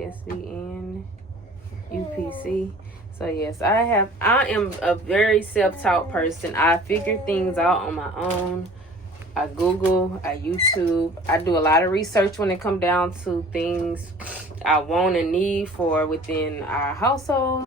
SVN UPC. So yes, I am a very self-taught person. I figure things out on my own. I Google, I YouTube. I do a lot of research when it comes down to things I want and need for within our household.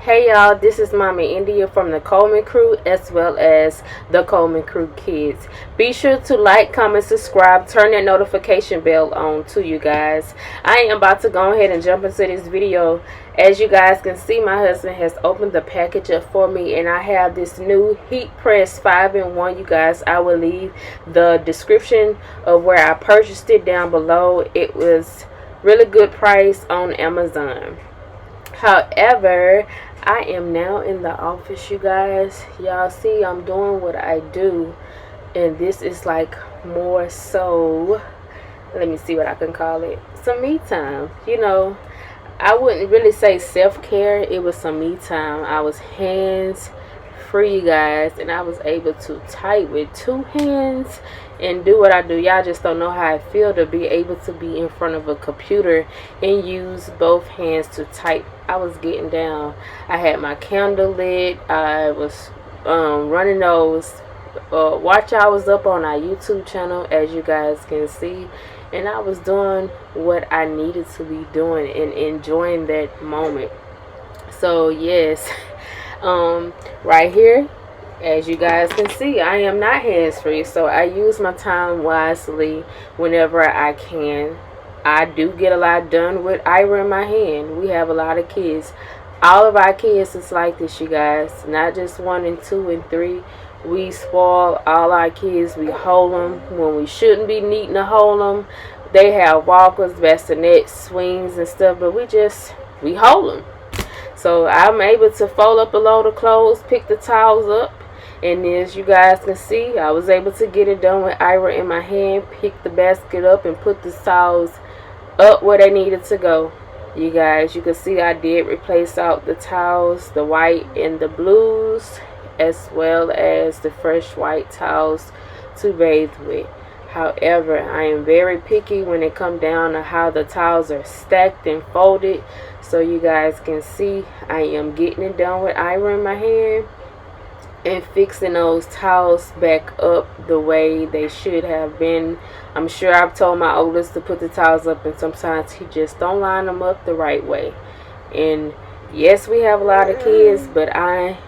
Hey y'all, this is Mama India from the Coleman Crew as well as the Coleman Crew Kids. Be sure to like, comment, subscribe, turn that notification bell on to you guys. I am about to go ahead and jump into this video. As you guys can see, my husband has opened the package up for me and I have this new heat press 5-in-1. You guys, I will leave the description of where I purchased it down below. It was really good price on Amazon. However, I am now in the office, you guys. Y'all see I'm doing what I do, and this is like more so, let me see what I can call it, some me time. You know, I wouldn't really say self-care. It was some me time. I was hands free, you guys, and I was able to type with two hands and do what I do. Y'all just don't know how I feel to be able to be in front of a computer and use both hands to type. I was getting down. I had my candle lit. I was running those watch hours up on our YouTube channel, as you guys can see, and I was doing what I needed to be doing and enjoying that moment. So yes, right here, as you guys can see, I am not hands-free, so I use my time wisely whenever I can. I do get a lot done with Ira in my hand. We have a lot of kids. All of our kids is like this, you guys. Not just 1 and 2 and 3. We spoil all our kids. We hold them when we shouldn't be needing to hold them. They have walkers, bassinets, swings and stuff, but we hold them. So I'm able to fold up a load of clothes, pick the towels up, and as you guys can see, I was able to get it done with Ira in my hand, pick the basket up and put the towels up where they needed to go. You guys, you can see I did replace out the towels, the white and the blues, as well as the fresh white towels to bathe with. However, I am very picky when it comes down to how the towels are stacked and folded. So you guys can see I am getting it done with Ira in my hand and fixing those towels back up the way they should have been. I'm sure I've told my oldest to put the towels up, and sometimes he just don't line them up the right way. And yes, we have a lot of kids, but I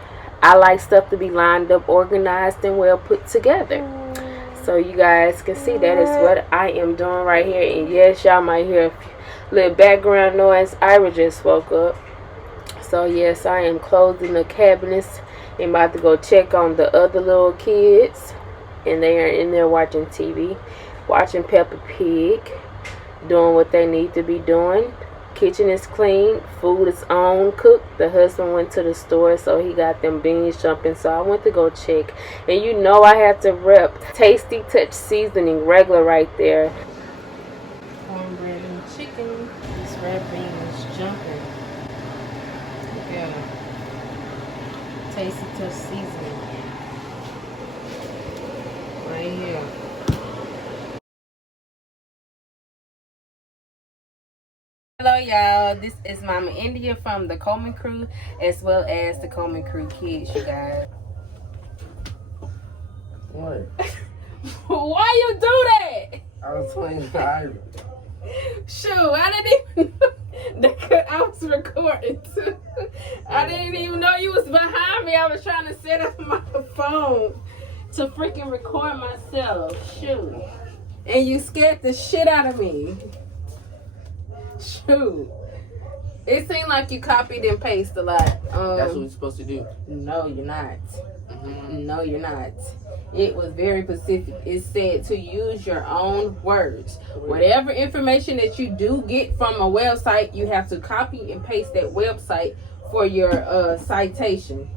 like stuff to be lined up, organized, and well put together. So you guys can see that is what I am doing right here. And yes, y'all might hear a little background noise. Ira just woke up. So yes, I am closing the cabinets and about to go check on the other little kids, and they are in there watching TV, watching Peppa Pig, doing what they need to be doing. Kitchen is clean, food is on, cooked. The husband went to the store, so he got them beans jumping, so I went to go check. And you know I have to rep Tasty Touch seasoning regular right there. Cornbread and chicken. This red bean is jumping. Yeah. Tasty Touch seasoning right here. Hello y'all, this is Mama India from the Coleman Crew as well as the Coleman Crew Kids, you guys. What? Why you do that? I was playing Ira. Shoot, I didn't even I was recording too. I didn't even know you was behind me. I was trying to set up my phone to freaking record myself. Shoot. And you scared the shit out of me. Shoot. It seemed like you copied and pasted a lot. That's what we're supposed to do. No, you're not. No, you're not. It was very specific. It said to use your own words. Whatever information that you do get from a website, you have to copy and paste that website for your citation.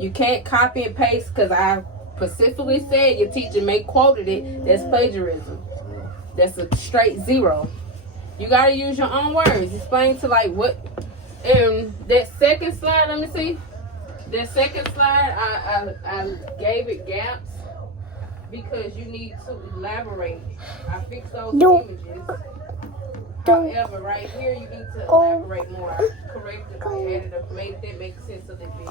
You can't copy and paste because I specifically said your teacher may quoted it. That's plagiarism. That's a straight 0. You gotta use your own words. Explain to like what. And that second slide, let me see. The second slide, I gave it gaps because you need to elaborate. I fixed those images. However, right here you need to elaborate more. I corrected, I added up, made that make sense a little bit.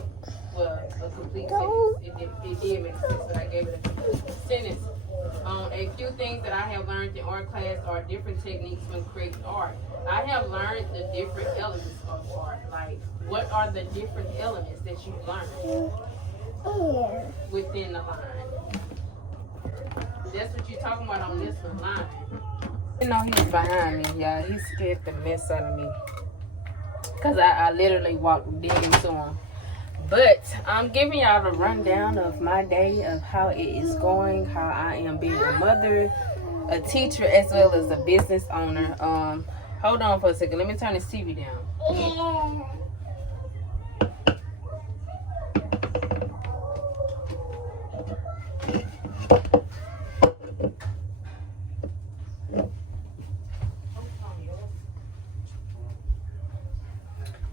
Well, a complete sentence. It did make sense, but I gave it a complete sentence. A few things that I have learned in art class are different techniques when creating art. I have learned the different elements of art. Like, what are the different elements that you learned within the line? That's what you're talking about on this one line. You know he's behind me, y'all. He scared the mess out of me. Because I literally walked dead into him. But I'm giving y'all the rundown of my day, of how it is going, how I am being a mother, a teacher, as well as a business owner. Hold on for a second. Let me turn this TV down.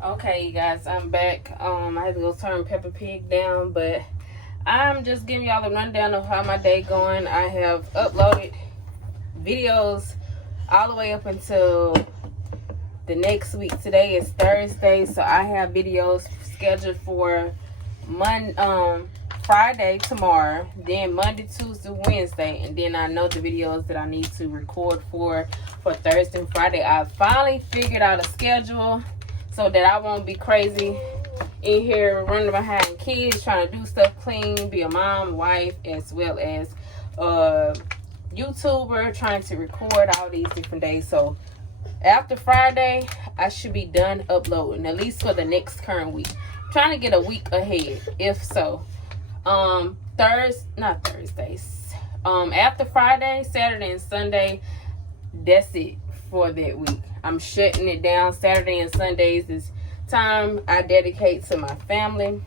Okay, you guys, I'm back. I had to go turn Peppa Pig down, but I'm just giving y'all the rundown of how my day going. I have uploaded videos all the way up until the next week. Today is Thursday, so I have videos scheduled for Friday, tomorrow, then Monday, Tuesday, Wednesday, and then I know the videos that I need to record for Thursday and Friday. I finally figured out a schedule so that I won't be crazy in here running behind kids, trying to do stuff clean, be a mom, wife, as well as YouTuber, trying to record all these different days. So after Friday, I should be done uploading, at least for the next current week. I'm trying to get a week ahead, if so. Not Thursdays. After Friday, Saturday, and Sunday, that's it for that week. I'm shutting it down. Saturday and Sundays is time I dedicate to my family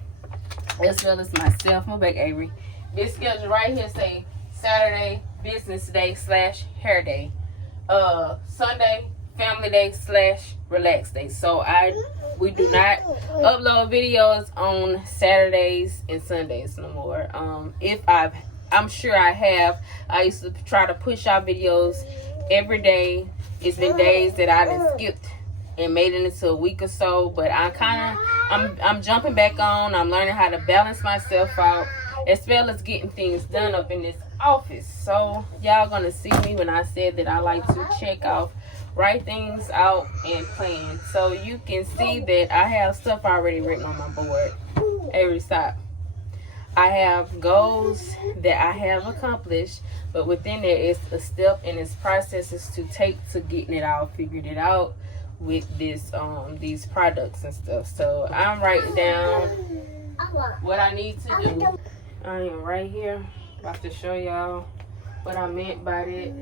as well as myself. My back, Avery. This schedule right here say Saturday business day / hair day. Sunday family day / relax day. So we do not upload videos on Saturdays and Sundays no more. I'm sure I have. I used to try to push out videos every day. It's been days that I done skipped and made it into a week or so, but I'm jumping back on. I'm learning how to balance myself out, as well as getting things done up in this office. So y'all gonna see me when I said that I like to check off, write things out, and plan. So you can see that I have stuff already written on my board. Every stop. I have goals that I have accomplished, but within there is a step and its processes to take to getting it all figured it out with this these products and stuff. So I'm writing down what I need to do. I am right here about to show y'all what I meant by that.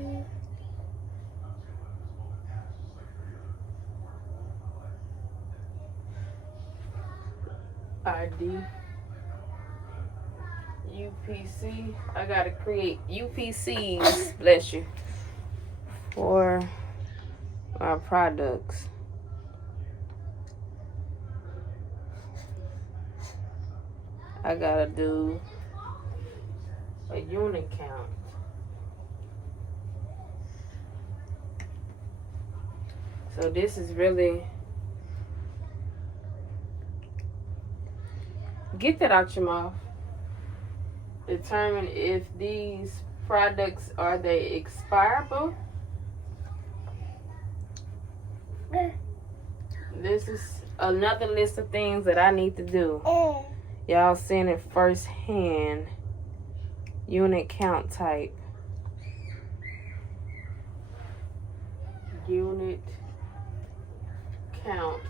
ID UPC. I gotta create UPCs, bless you, for our products. I gotta do a unit count. So this is really, get that out your mouth. Determine if these products, are they expirable? This is another list of things that I need to do. Y'all seeing it firsthand. Unit count type. Unit count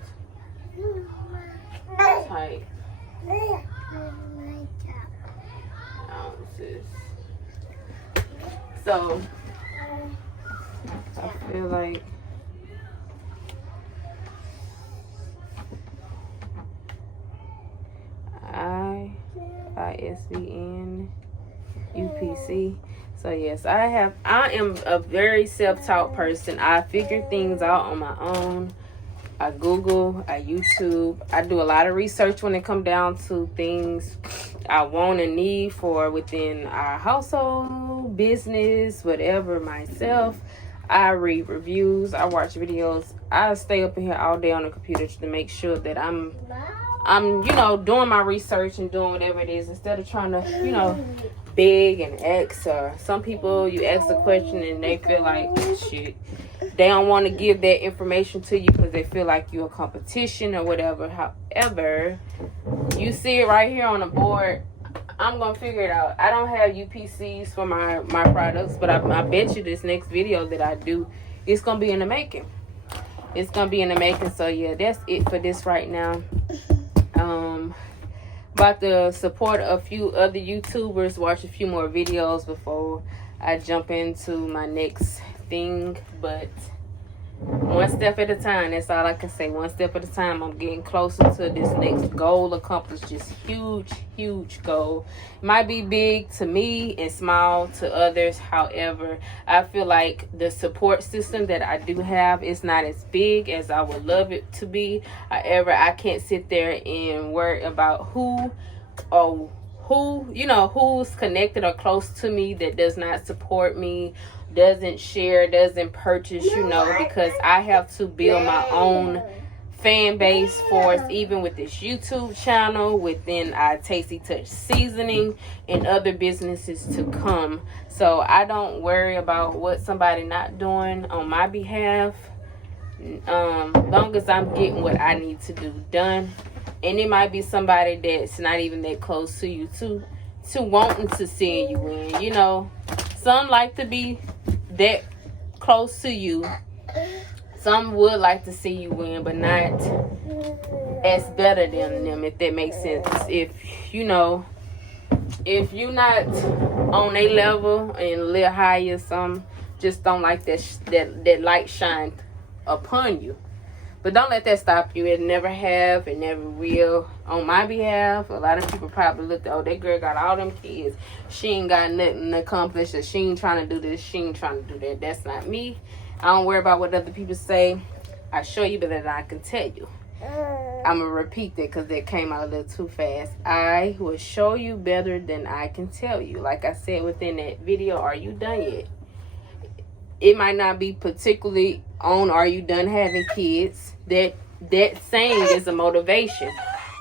type. Ounces. So I feel like ISBN UPC. So yes, I am a very self-taught person. I figure things out on my own. I Google, I YouTube. I do a lot of research when it comes down to things I want and need for within our household, business, whatever, myself. I read reviews, I watch videos. I stay up in here all day on the computer to make sure that I'm doing my research and doing whatever it is instead of trying to, beg and ask. Or some people, you ask a question and they feel like shit. They don't want to give that information to you because they feel like you're a competition or whatever. However, you see it right here on the board. I'm going to figure it out. I don't have UPCs for my products, but I bet you this next video that I do, it's going to be in the making. It's going to be in the making. So, yeah, that's it for this right now. About to support a few other YouTubers, watch a few more videos before I jump into my next thing. But one step at a time, that's all I can say. One step at a time. I'm getting closer to this next goal accomplished. Just huge goal. It might be big to me and small to others. However, I feel like the support system that I do have is not as big as I would love it to be. However, I can't sit there and worry about who's connected or close to me that does not support me, doesn't share, doesn't purchase, because I have to build my own fan base for us, even with this YouTube channel, within our Tasty Touch Seasoning and other businesses to come. So I don't worry about what somebody not doing on my behalf, long as I'm getting what I need to do done. And it might be somebody that's not even that close to you to wanting to see you win. Some like to be that close to you. Some would like to see you win, but not as better than them, if that makes sense. If you're not on a level and a little higher, some just don't like that light shine upon you. But don't let that stop you. It never have, it never will. On my behalf, a lot of people probably looked, oh, that girl got all them kids. She ain't got nothing accomplished. Or she ain't trying to do this. She ain't trying to do that. That's not me. I don't worry about what other people say. I show you better than I can tell you. I'm going to repeat that because that came out a little too fast. I will show you better than I can tell you. Like I said within that video, are you done yet? It might not be particularly on are you done having kids. That saying is a motivation.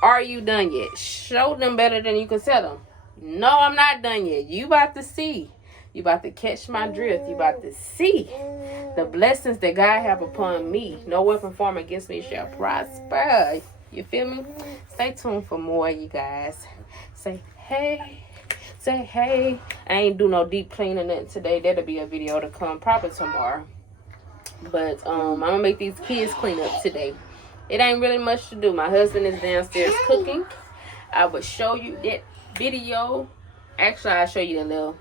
Are you done yet? Show them better than you can tell them. No, I'm not done yet. You about to see. You about to catch my drift. You about to see the blessings that God have upon me. No weapon formed against me shall prosper. You feel me? Stay tuned for more, you guys. Say hey. Say hey. I ain't do no deep cleaning it today. That'll be a video to come probably tomorrow. But I'm gonna make these kids clean up today. It ain't really much to do. My husband is downstairs cooking. I will show you that video. Actually, I'll show you the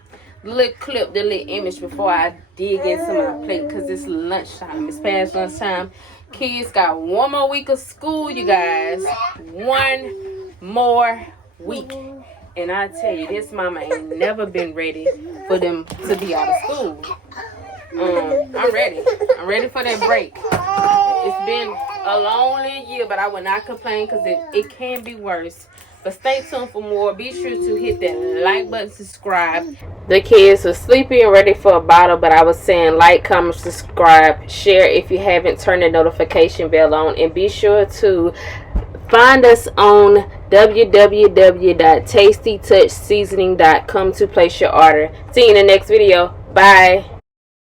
little clip, the little image before I dig into my plate, because it's lunchtime. It's past lunchtime. Kids got one more week of school, you guys. One more week. And I tell you, this mama ain't never been ready for them to be out of school. I'm ready. I'm ready for that break. It's been a lonely year, but I will not complain because it can be worse. But stay tuned for more. Be sure to hit that like button, subscribe. The kids are sleepy and ready for a bottle, but I was saying like, comment, subscribe, share if you haven't, turn the notification bell on, and be sure to find us on www.tastytouchseasoning.com to place your order. See you in the next video. Bye.